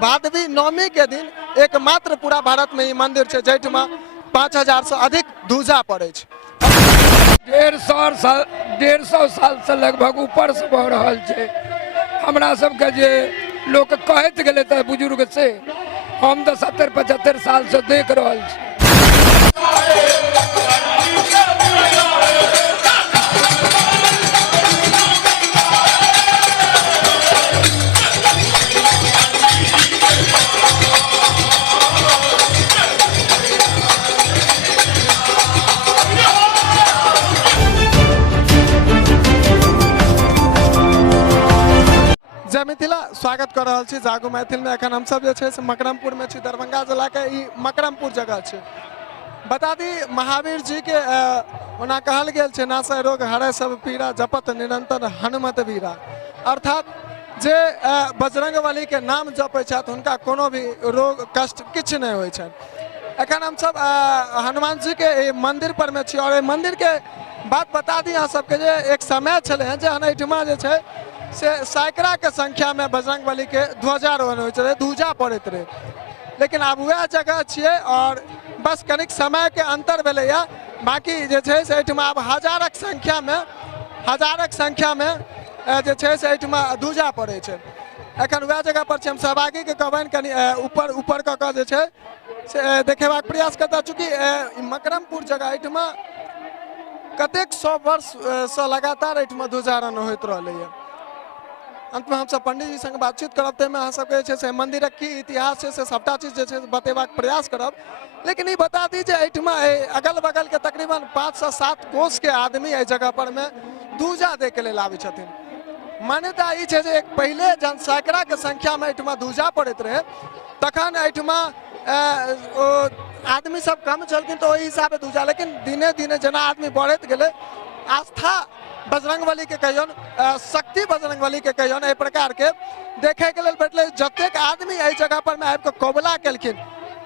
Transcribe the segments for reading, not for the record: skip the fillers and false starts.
भादवी नवमी के दिन एकमात्र पूरा भारत में ई मंदिर है जैठमा 5000 से अधिक ध्वजा पड़े। 150 साल से लगभग ऊपर से बह रहा है। हमरा सबके जे लोग कहत गए थे बुजुर्ग से, हम तो 70-75 साल से देख रहा छी। जय मिथिला, स्वागत कर रहा छी जागो मैथिल में। अखन हम सब जे छे से मकरमपुर में छी, दरभंगा जिला के ई मकरमपुर जगह छे। बता दी महावीर जी के ओना कहल गेल छे ना से रोग हरै सब पीड़ा, जपत निरंतर हनुमत वीरा। अर्थात जे बजरंगबली के नाम जपै छथि हुनका कोनो भी रोग कष्ट किछ नहीं होइ छनि। अखन हम सब हनुमान जी के मंदिर पर में छी और ए मंदिर के बात बता दी अहाँ सबके जे एक समय छले हैं जहन एहिठमा जे छे से सैकड़ा के संख्या में बजरंगबली के ध्वजारोहण होइत रहे, ध्वजा पड़ैत रहे। लेकिन अब वह जगह छिए और बस कनिक समय के अंतर भेले या, बाकी जे छे से एहिठमा अब हजारक संख्या में जे छे से एहिठमा ध्वजा पड़े छे। एखन वह जगह पर हम सहभागी के कहबनि कनि ऊपर क के जे छे से देखेबाक प्रयास करता। चूँकि मकरमपुर जगह एहिठमा कतेक 100 वर्ष से लगातार एहिठमा ध्वजारोहण होइत रहले है। अंत में हम सब पंडित जी संग बातचीत करब, ते में अहाँ सबके जे छै मंदिर की इतिहास है से सबटा चीज जे छै बतेबाक प्रयास करब। लेकिन ये बता दी जे एहिठमा अगल बगल के तकरीबन 5 से 7 कोस के आदमी एहि जगह पर में ध्वजा दे के लेल आबै छथिन। मान्यता ई छै जे एक पहले जन सैकड़ा के संख्या में एहिठमा ध्वजा पड़ैत रहे, तखन एहिठमा आदमी सब कम छलखिन तो ओहि हिसाबे ध्वजा, लेकिन दिने दिने जना आदमी बढ़ैत गेले, आस्था बजरंगबली के कहियन, शक्ति बजरंगबली के कहियन, एहि प्रकार के देखे के लेल भेटले। जतेक आदमी एहि जगह पर में आबि के कबुला केलखिन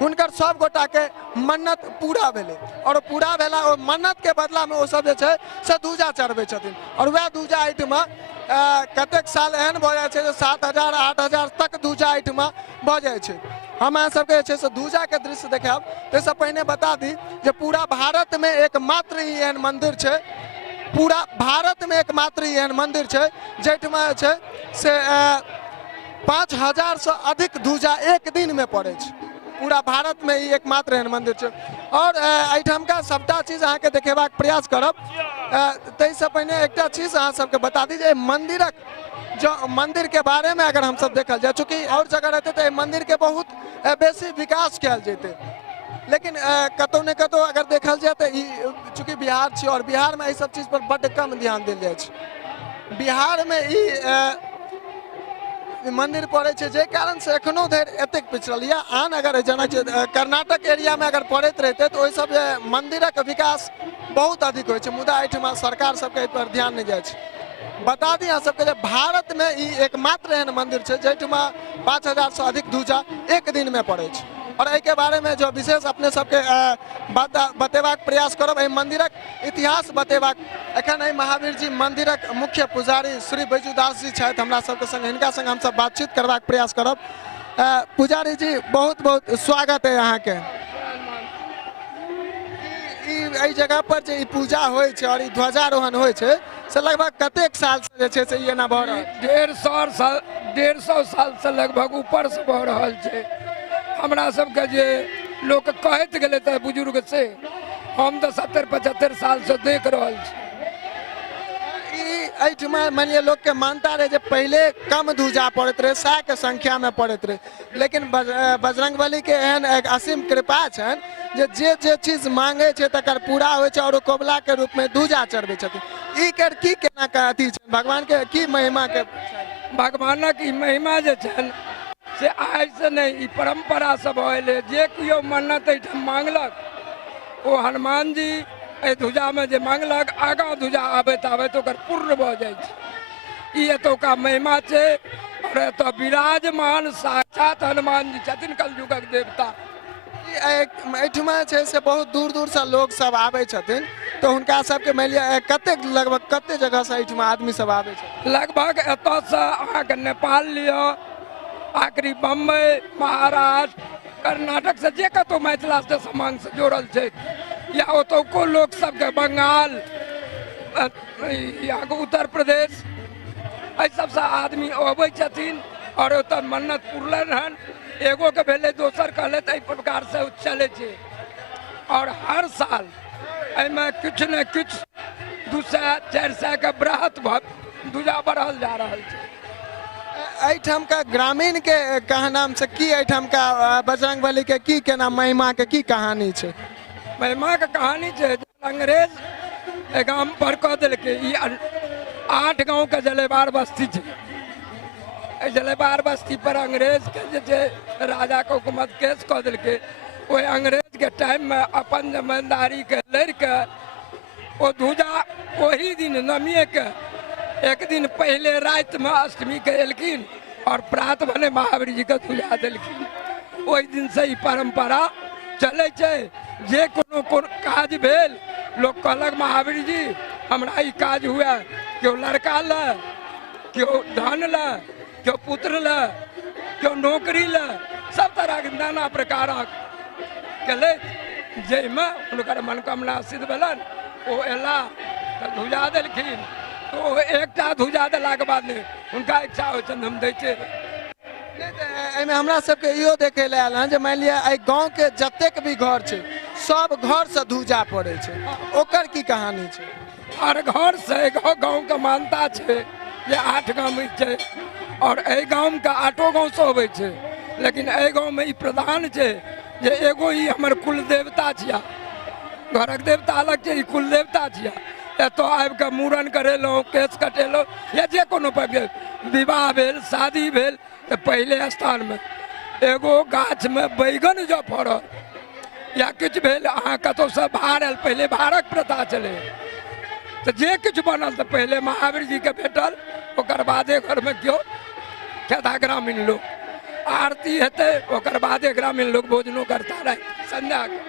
हुनकर सब गोटा के मन्नत पूरा भेले और पूरा भेला ओ मन्नत के बदला में ओ सब जे छै से ध्वजा चढ़बै छथिन। और वह ध्वजा एहिठमा कतेक साल एहन भ जाय छै जे 7000-8000 तक ध्वजा एहिठमा भ जाय छै। हम अहाँ सबके जे छै से ध्वजा के दृश्य देखाब। ताहिसँ पहिने बता दी जे पूरा भारत में एकमात्र ही एहन मंदिर छै, पूरा भारत में एकमात्र ही एहन मंदिर है जैठमा से 5000 से अधिक ध्वजा एक दिन में पड़े। पूरा भारत में ही एकमात्र एहन मंदिर है। और एहिठामका सबटा चीज अहाँ के देखेबाक प्रयास करब। ताहिसँ पहिने एकटा चीज अहाँ सबके बता दी जे मंदिरक जो मंदिर के बारे में अगर हम सब देखल जाए, चूँकि और जगह रहते तो मंदिर के बहुत बेसी विकास कयल जेतै, लेकिन कतौ न कतौ अगर देखल जाए तो चूँकि बिहार छी और बिहार में ये सब चीज पर बड़ कम ध्यान दिल जाए। बिहार में मंदिर पड़े छे जे कारण से एखनो धरि एतेक पिछड़ल या। आन अगर जना कर्नाटक एरिया में अगर पड़ैत रहते तो ओहि सब मंदिरक विकास बहुत अधिक होइ छे, मुदा एहिठमा सरकार सबके एहि पर ध्यान नहीं जाए। बता दी अहाँ सबके भारत में ई एकमात्र एहन मंदिर है जैठमा 5000 से अधिक ध्वजा एक दिन में पड़े छे। और एहि के बारे में जो विशेष अपने सबके बतेबाक प्रयास करब, एहि मंदिरक इतिहास बतेबाक। एखन एहि महावीर जी मंदिरक मुख्य पुजारी श्री बैजूदास जी छथि हमरा सबके संग, हिनका संग हम सब बातचीत करबाक प्रयास करब। पुजारी जी बहुत बहुत स्वागत है अहाँ के। एहि जगह पर जे पूजा होइ छै और ध्वजारोहण होइ छै से लगभग कतेक साल से जे छै से ये ना भ रहल? 150 साल से लगभग ऊपर से बह रहा है। हमरा सबके जे लोग कहत गए थे बुजुर्ग से, हम तो 70-75 साल से देख रहा छी। एहिठमा मान लिया लोग के मानता रहे जे पहले कम ध्वजा पड़त रहे, 100 के संख्या में पड़त रहे, लेकिन बजरंगबली के एहन एक असीम कृपा छन जे चीज मांगे छे तकर पूरा होइ छे और कोबला के रूप में ध्वजा चढ़बै छथिन। ई कर की केना का अथी छन, भगवान के की महिमा के? भगवानक ई महिमा जे छन से आज से नहीं, परंपरा सब है। जे कियो मन्नत एहिठाम मांगलक ओ हनुमान जी ध्वजा में जे मांगलक आगा ध्वजा आबैत आबैत ओकर पूर्ण भ जाय छै। ई एतुका महिमा छै। और एत विराजमान साक्षात हनुमान जी छथिन, कलयुगक देवता। एहिठमा छै से बहुत दूर दूर से लोग सब आबै छथिन, तो हुनका सबके मान लिया कतेक लगभग कते जगह से एहिठमा आदमी सब आबै छै? लगभग एत से अहाँके नेपाल लिअ, आखिरी बम्बई महाराष्ट्र कर्नाटक से जे कतौ मिथिला से समांग से जोड़ल छै या ओतुको लोक सबके बंगाल या उत्तर प्रदेश एहि सबसे आदमी अबै छथिन और ओतऽ मन्नत पुरलन हन एगो के भेलै दोसर कहले एहि प्रकार से चलै छै और हर साल एहिमे किछु ने किछु 200-400 के बृहत ध्वजा बढ़ल जा रहल छै। एहिठाम का ग्रामीण के कहनाम से की एहिठाम का बजरंगबली के की केना महिमा के की कहानी छै? महिमा के कहानी छै अंग्रेज गाम पर कह देलकै ई 8 गांव के जलेबार बस्ती छै। जलेबार बस्ती पर अंग्रेज के जे छै राजा के हुकूमत केस कह देलकै। ओहि अंग्रेज के टाइम में अपन जमींदारी के लड़ के ओ ध्वजा वही दिन नमिए के एक दिन पहले रात में अष्टमी के एलखिन और प्रात भने महावीर जी के ध्वजा देलखिन। ओहि दिन से ई परंपरा चले छै। जे कोनो काज भेल लोग कहलक महावीर जी हमरा ई काज हुआ, क्यों लड़का ल, क्यों धन ल, क्यों पुत्र ल, क्यों नौकरी ल, सब तरह के नाना प्रकारक केले जाहिमे हुनकर मनोकामना सिद्ध भेलन। ओ एला तऽ ध्वजा देलखिन तो एकटा ध्वजा देलाके बाद ने हुनका इच्छा होइ छनि हम दै छै। एहिमे हमरा सबके इहो देखे ले आयल हन जे मान लिअ एहि गांव के जतेक भी घर छै सब घर से ध्वजा पड़े छै, ओकर की कहानी छै? हर घर से गांव के मान्यता छै जे 8 गांव छै और एहि गांव के 8 गांव से अबै छै। लेकिन एहि गांव में ई प्रधान छै जे एगो ही हमर कुल देवता छिया, घरक देवता अलग छै, ई कुल देवता छिया। एतऽ आबि कऽ मूड़न करेलहुँ, केस कटेलहुँ या जे कोनो विवाह भेल शादी भेल तऽ पहिले स्थान में एगो गाछ में बैगन जँ फड़ल या किछु भेल अहाँ कतौ से भार आयल, पहिले भारक प्रथा छलै तऽ जे किछु बनल तऽ पहिले महावीर जी के भेटल, ओकर बादे घर में केओ खेता ग्रामीण लोग आरती हेतै, ओकर बादे ग्रामीण लोग भोजनो करता रहे संध्या के।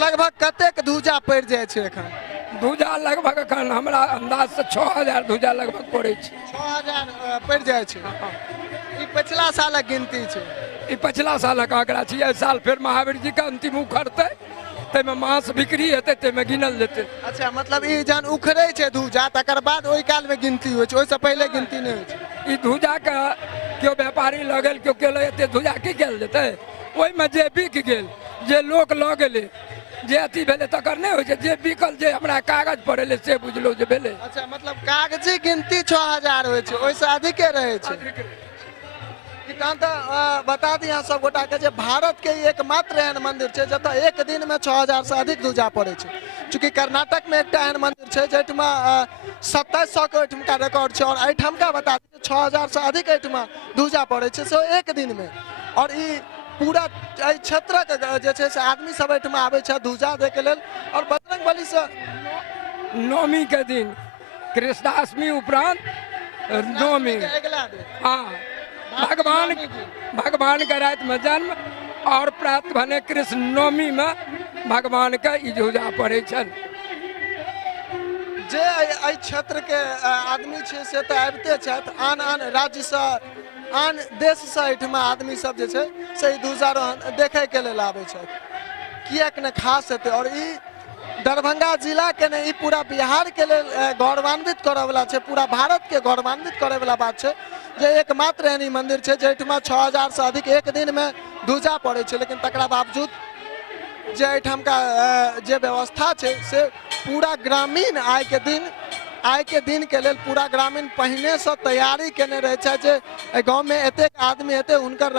लगभग कतेक ध्वजा पड़ि जाइ छै एखन? ध्वजा लगभग एखन हमरा अंदाज से 6000 ध्वजा लगभग पड़ै छै। 6000 पड़ि जाइ छै। ई पिछला सालक गिनती छै। ई पिछला सालक आंकड़ा छै। एहि साल फिर महावीर जी के अंतिम उखड़तै, ताहिमे मांस बिक्री हेतै, ताहिमे गिनल जेतै। अच्छा, मतलब ई जहन उखड़ै छै ध्वजा तकर बाद ओहि काल में गिनती होइ छै, ओहिसँ पहिले गिनती नहि होइ छै। ई ध्वजा के केओ व्यापारी लऽ गेल, केओ केले एते ध्वजा की कयल जेतै? ओहिमे जे बिक गेल, जे लोक लऽ गेलै, जे अथी भेलै तकर नहि होइ छै। जे बिकल, जे हमरा कागज पर एलै से बुझलहुँ जे भेलै। अच्छा, मतलब कागजी गिनती 6000 होइ छै, ओहिसँ अधिके रहै छै। तहन तऽ बता दी अहाँ सब गोटा के जे भारत के एकमात्र एहन मंदिर छै जतऽ एक दिन में 6000 से अधिक ध्वजा पड़े छै। चूंकि कर्नाटक में एकटा एहन मंदिर छै जहिठमा 2700 के ओहिठुमका रिकॉर्ड छै और एहिठमका बता दी 6000 से अधिक एहिठमा ध्वजा पड़े छै से एक दिन में। और ई पूरा एहि क्षेत्रक जे छै से आदमी सब एहिठमा आबै छै ध्वजा देखे लेल। और बजरंगबली से नवमी के दिन कृष्णाष्टमी उपरांत नवमी, अगिला दिन हाँ, भगवान के रात में जन्म और प्रात भने कृष्ण नवमी में भगवान के ई ध्वजा पड़े छन। जे एहि क्षेत्र के आदमी छै से तऽ आबिते छथि, आन आन राज्य से आन देश से एहिठमा आदमी सब जे छै से ई ध्वजारोहण देखे के लेल आबै छथि। किएक ने खास हेतै और ई दरभंगा जिला के ने ई पूरा बिहार के लेल गौरवान्वित करय वाला छै, पूरा भारत के गौरवान्वित करे वाला बात छै जे एकमात्र एहन ई मंदिर छै जहिठमा 6000 से अधिक एक दिन में ध्वजा पड़े छै। लेकिन तकरा बावजूद जे एहिठाम का जे व्यवस्था छै से पूरा ग्रामीण आइ के दिन के लेल पूरा ग्रामीण पहिने से तैयारी केने रहे छै जे गाँव में एतेक आदमी हेतै हुनकर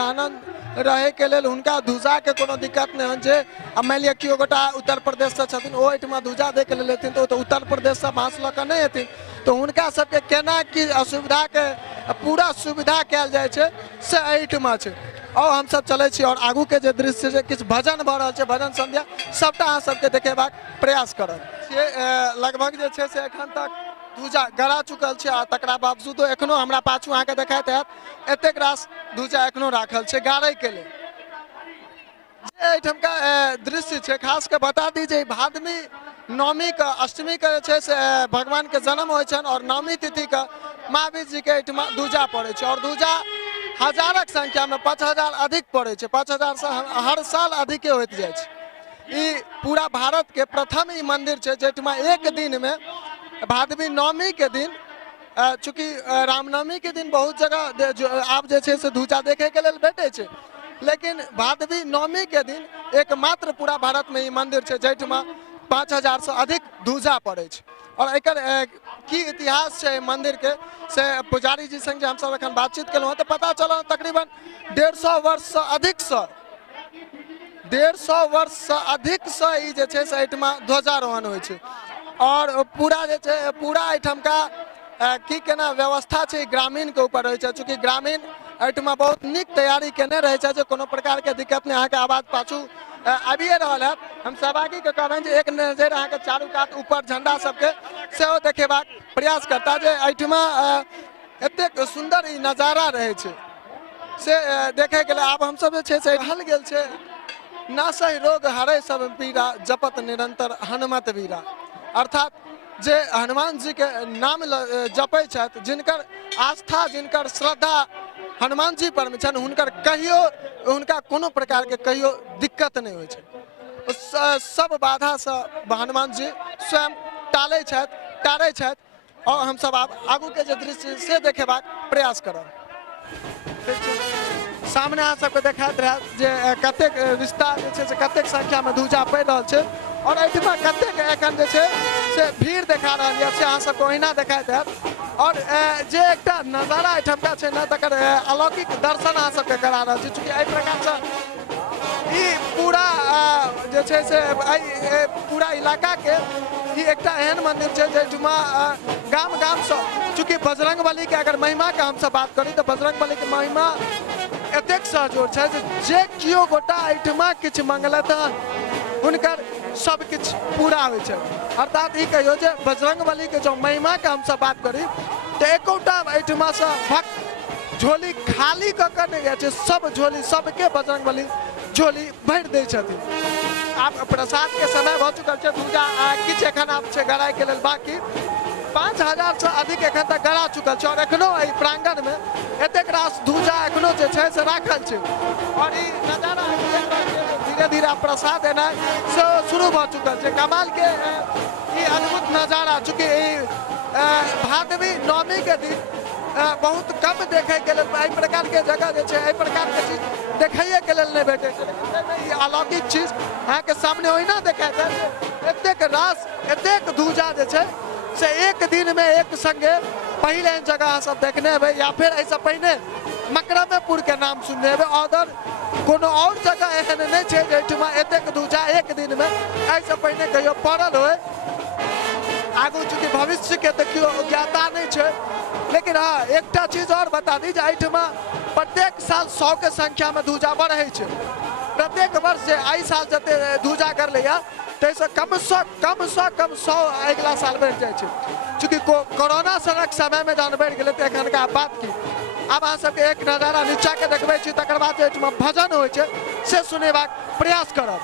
रहे के लेल हुनका ध्वजा के कोनो दिक्कत नहीं हो। जे मान लिअ केओ गोटा उत्तर प्रदेश से छथिन ओ एहिठमा ध्वजा दे के लेल एथिन तो उत्तर प्रदेश से बाँस लऽ कऽ नहीं एथिन, तो हुनका सबके केना की असुविधा के पूरा सुविधा कयल जाइ छै से एहिठमा छै। और हम सब चले छी और आगू के जे दृश्य छै किछु भजन भऽ रहल छै, भजन संध्या सबटा अहाँ सबके देखेबाक प्रयास करब। लगभग जे छै से एखन तक ध्वजा गड़ा चुकल छै आ तकरा बावजूदो एखनो हमरा पाछू अहाँके देखाइत हैत एतेक रास ध्वजा एखनो राखल छै गाड़ै के लेल। जे एहिठमका दृश्य छै खास के बता दी जे भादवी नवमी के अष्टमी के जे छै से भगवान के जन्म होइ छनि और नवमी तिथि के महावीर जी के एहिठमा ध्वजा पड़ै छै और ध्वजा हजारक संख्या में 5,000 अधिक पड़े छे। 5,000 से हर साल अधिके होत जाए छे। ई पूरा भारत के प्रथम ई मंदिर छे जेठमा एक दिन में भादवी नवमी के दिन चूंकि रामनवमी के दिन बहुत जगह आब जे छे से ध्वजा देखे के लेल भेटे छे, लेकिन भादवी नवमी के दिन एकमात्र पूरा भारत में ई मंदिर छे जेठमा 5,000 से अधिक ध्वजा पड़े छे। और एकर की इतिहास छे मंदिर के से पुजारी जी संग हम सब एखन बातचीत केलहुँ तो पता चलल तकरीबन 150 वर्ष से अधिक से 150 वर्ष से अधिक से ई जे छे से एहिठमा ध्वजारोहण होइ छे। और पूरा जे छे पूरा एहिठाम का की केना व्यवस्था छे ग्रामीण के ऊपर रहै छे, चूँकि ग्रामीण एहिठमा बहुत निक तैयारी केने रहै छे जे कोनो प्रकार के दिक्कत नहीं। अहाँके आवाज पाछू आबिए रहल है। हम सहभागी के कहबनि जे एक नजर अहाँके चारू कात ऊपर झंडा सबके सेहो देखेबाक प्रयास करता जे एहिठमा एतेक सुंदर ई नजारा रहे छे से देखे के लिए। आब हम सब जे छे से हल गेल छे नासै रोग हरै सब पीड़ा जपत निरंतर हनुमत वीरा, अर्थात जे हनुमान जी के नाम जपै छथि, जिनकर आस्था जिनकर श्रद्धा हनुमान जी पर में छन, हुनकर कहियो उनका कोनो प्रकार के कहियो दिक्कत नहीं होइ छै। सब बाधा से हनुमान जी स्वयं टालै छथि। और हम सब आगू के जे दृश्य से देखेबाक प्रयास करब। सामने अहाँ सबके देखाइत रहे जे कतेक विस्तार जे छै से कतेक संख्या में ध्वजा पड़ि रहल छै और एहिठमा कतेक एखन जे छै से भीड़ देखा रहल यऽ से अहाँ सबके ओहिना देखाइत हैत। और जे एकटा नजारा एहिठमका छै ने तकर अलौकिक दर्शन अहाँ सबके करा रहल छी, चूँकि एहि प्रकार से ई पूरा जे छै से पूरा इलाका के ई एकटा एहन मंदिर छै जेठमा गाम गाम से, चूँकि बजरंगबली के अगर महिमा के हमसब बात करी तो बजरंगबली के महिमा एतेक सहजोर छै जे कियो गोटा एहिठमा किछु मंगलत हन हुनकर सब किछु पूरा होइ छै। अर्थात ई कहियो जे बजरंगबली के जो महिमा के हमसब बात करी तो एकोटा एहिठमा से भक्त झोली खाली कऽ के नहीं जाइ छै, सब झोली सबके बजरंगबली झोली भरि दै छथिन। आब प्रसाद के समय भऽ चुकल छै, ध्वजा किछु एखन आब छै गड़ाई के लेल बाकी। 5,000 से अधिक एखन तक गड़ा चुकल छै और एखनो एहि प्रांगण में एतेक रास ध्वजा एखनो जे छै से राखल छै। और ई नजारा धीरे धीरे प्रसाद एनाइ से शुरू भऽ चुकल छै। कमाल के ई अद्भुत नजारा, चूँकि भादवी नवमी के दिन बहुत कम देखे के लेल एहि प्रकार के जगह जे छै एहि प्रकार के चीज देखैये के लेल नहीं भेटे छै, लेकिन ई अलौकिक चीज अहाँ के सामने ओहिना देखाइत है। एतेक रास एतेक ध्वजा जे छै से एक दिन में एक संगे पहले एहन जगह अहाँ सब देखने हेबै या फिर एहिसँ पहिने मकरमपुर के नाम सुनने हेबै। अदर कोनो और जगह एहन नहीं छै जेठमा एतेक ध्वजा एक दिन में एहिसँ पहिने कहियो पड़ल होय। आगू चूँकि भविष्य के तो केओ ज्ञाता नहीं छै, लेकिन हाँ एकटा चीज और बता दी जे एहिठमा प्रत्येक साल 100 के संख्या में ध्वजा बढ़ै छै। प्रत्येक वर्ष जे एहि साल जते ध्वजा करलैया ताहिसँ कम से कम 100 अगिला साल बढ़ि जाइ छै, चूँकि कोरोना सनक समय में जहन बढ़ि गेलै तऽ एखनका बात की। आब अहाँ सबके एक नजारा नीचा के देखबै छी, तकर बाद जे एहिठमा भजन होइ छै से सुनेबाक प्रयास करब।